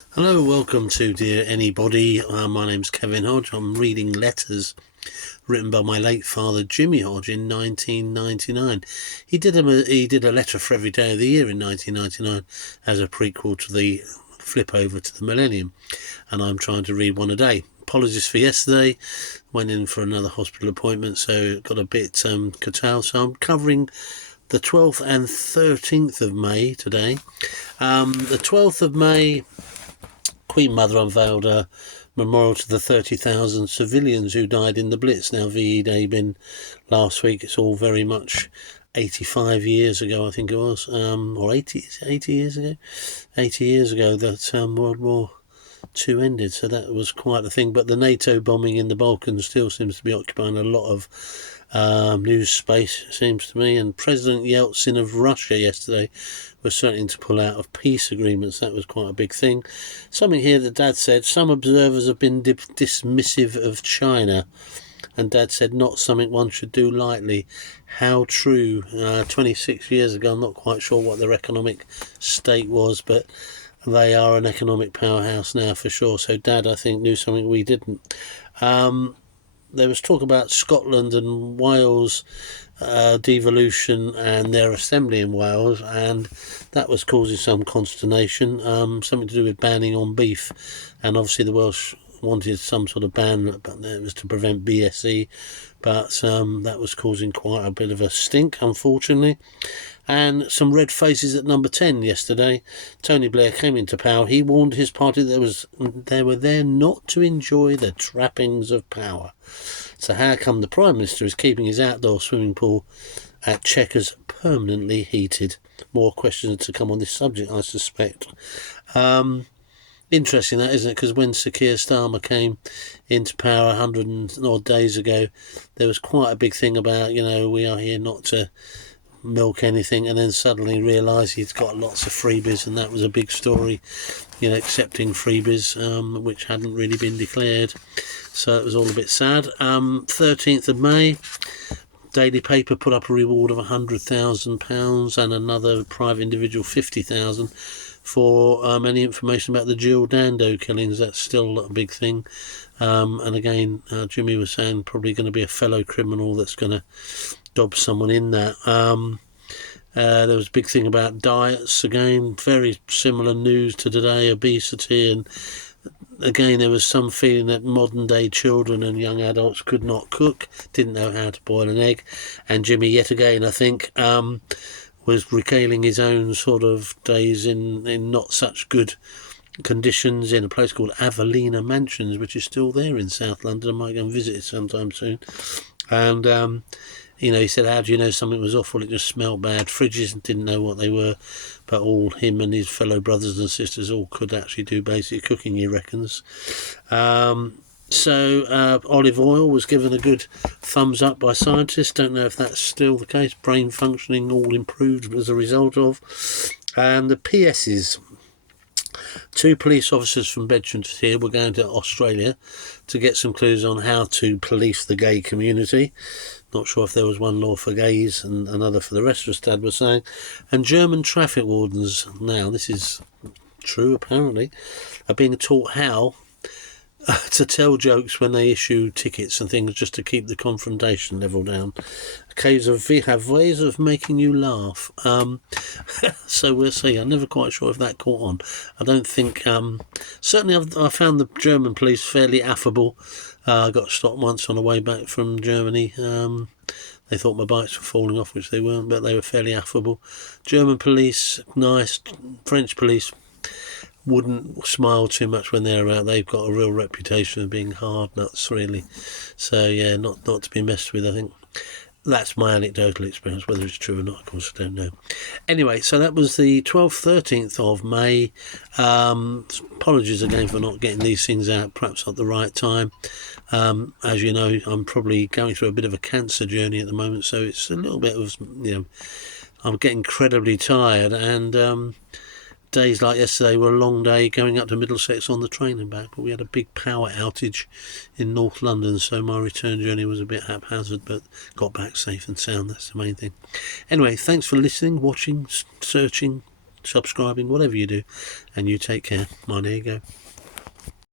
Hello, welcome to Dear Anybody. My name's Kevin Hodge. I'm reading letters written by my late father Jimmy Hodge in 1999. He did a letter for every day of the year in 1999 as a prequel to the flip over to the millennium, and I'm trying to read one a day. Apologies for yesterday, went in for another hospital appointment, so got a bit curtailed, so I'm covering the 12th and 13th of May today. The 12th of May, Queen Mother unveiled a memorial to the 30,000 civilians who died in the Blitz. Now, VE Day been last week. It's all very much 85 years ago, I think it was, or 80 years ago? 80 years ago that World War II ended, so that was quite a thing. But the NATO bombing in the Balkans still seems to be occupying a lot of news space, it seems to me. And President Yeltsin of Russia yesterday was threatening to pull out of peace agreements. That was quite a big thing. Something here that Dad said, some observers have been dismissive of China, and Dad said not something one should do lightly. How true. 26 years ago, I'm not quite sure what their economic state was, but they are an economic powerhouse now for sure. So Dad, I think, knew something we didn't. There was talk about Scotland and Wales devolution and their assembly in Wales, and that was causing some consternation. Something to do with banning on beef, and obviously the Welsh wanted some sort of ban, but it was to prevent BSE, but that was causing quite a bit of a stink, unfortunately. And some red faces at number 10 yesterday. Tony Blair came into power. He warned his party that they were there not to enjoy the trappings of power. So how come the Prime Minister is keeping his outdoor swimming pool at Chequers permanently heated? More questions to come on this subject, I suspect. Interesting that, isn't it? Because when Sir Keir Starmer came into power 100 and odd days ago, there was quite a big thing about, we are here not to milk anything, and then suddenly realised he's got lots of freebies, and that was a big story, accepting freebies, which hadn't really been declared. So it was all a bit sad. 13th of May, Daily Paper put up a reward of £100,000 and another private individual £50,000 for any information about the Jill Dando killings. That's still a big thing. And again, Jimmy was saying probably going to be a fellow criminal that's going to dob someone in that. There was a big thing about diets, again, very similar news to today, obesity, and again there was some feeling that modern day children and young adults could not cook, didn't know how to boil an egg, and Jimmy yet again, I think, was regaling his own sort of days in not such good conditions in a place called Avelina Mansions, which is still there in South London. I might go and visit it sometime soon. And he said, how do you know something was awful? It just smelled bad. Fridges, didn't know what they were, but all him and his fellow brothers and sisters all could actually do basic cooking, he reckons. So olive oil was given a good thumbs up by scientists. Don't know if that's still the case. Brain functioning all improved as a result of. And the PSs. 2 police officers from Bedfordshire were going to Australia to get some clues on how to police the gay community. Not sure if there was one law for gays and another for the rest of us, Dad was saying. And German traffic wardens, now this is true apparently, are being taught how to tell jokes when they issue tickets and things, just to keep the confrontation level down. We have ways of making you laugh. So we'll see. I'm never quite sure if that caught on. I don't think... certainly I found the German police fairly affable. I got stopped once on the way back from Germany. They thought my bikes were falling off, which they weren't, but they were fairly affable. German police, nice. French police wouldn't smile too much when they're out. They've got a real reputation of being hard nuts, really. So yeah, not to be messed with, I think. That's my anecdotal experience. Whether it's true or not, of course, I don't know. Anyway, so that was the 12th, 13th of May. Apologies again for not getting these things out, perhaps at the right time. As you know, I'm probably going through a bit of a cancer journey at the moment, so it's a little bit of, I'm getting incredibly tired, and days like yesterday were a long day going up to Middlesex on the train and back, but we had a big power outage in North London, so my return journey was a bit haphazard, but got back safe and sound. That's the main thing. Anyway, thanks for listening, watching, searching, subscribing, whatever you do, and you take care. There you go.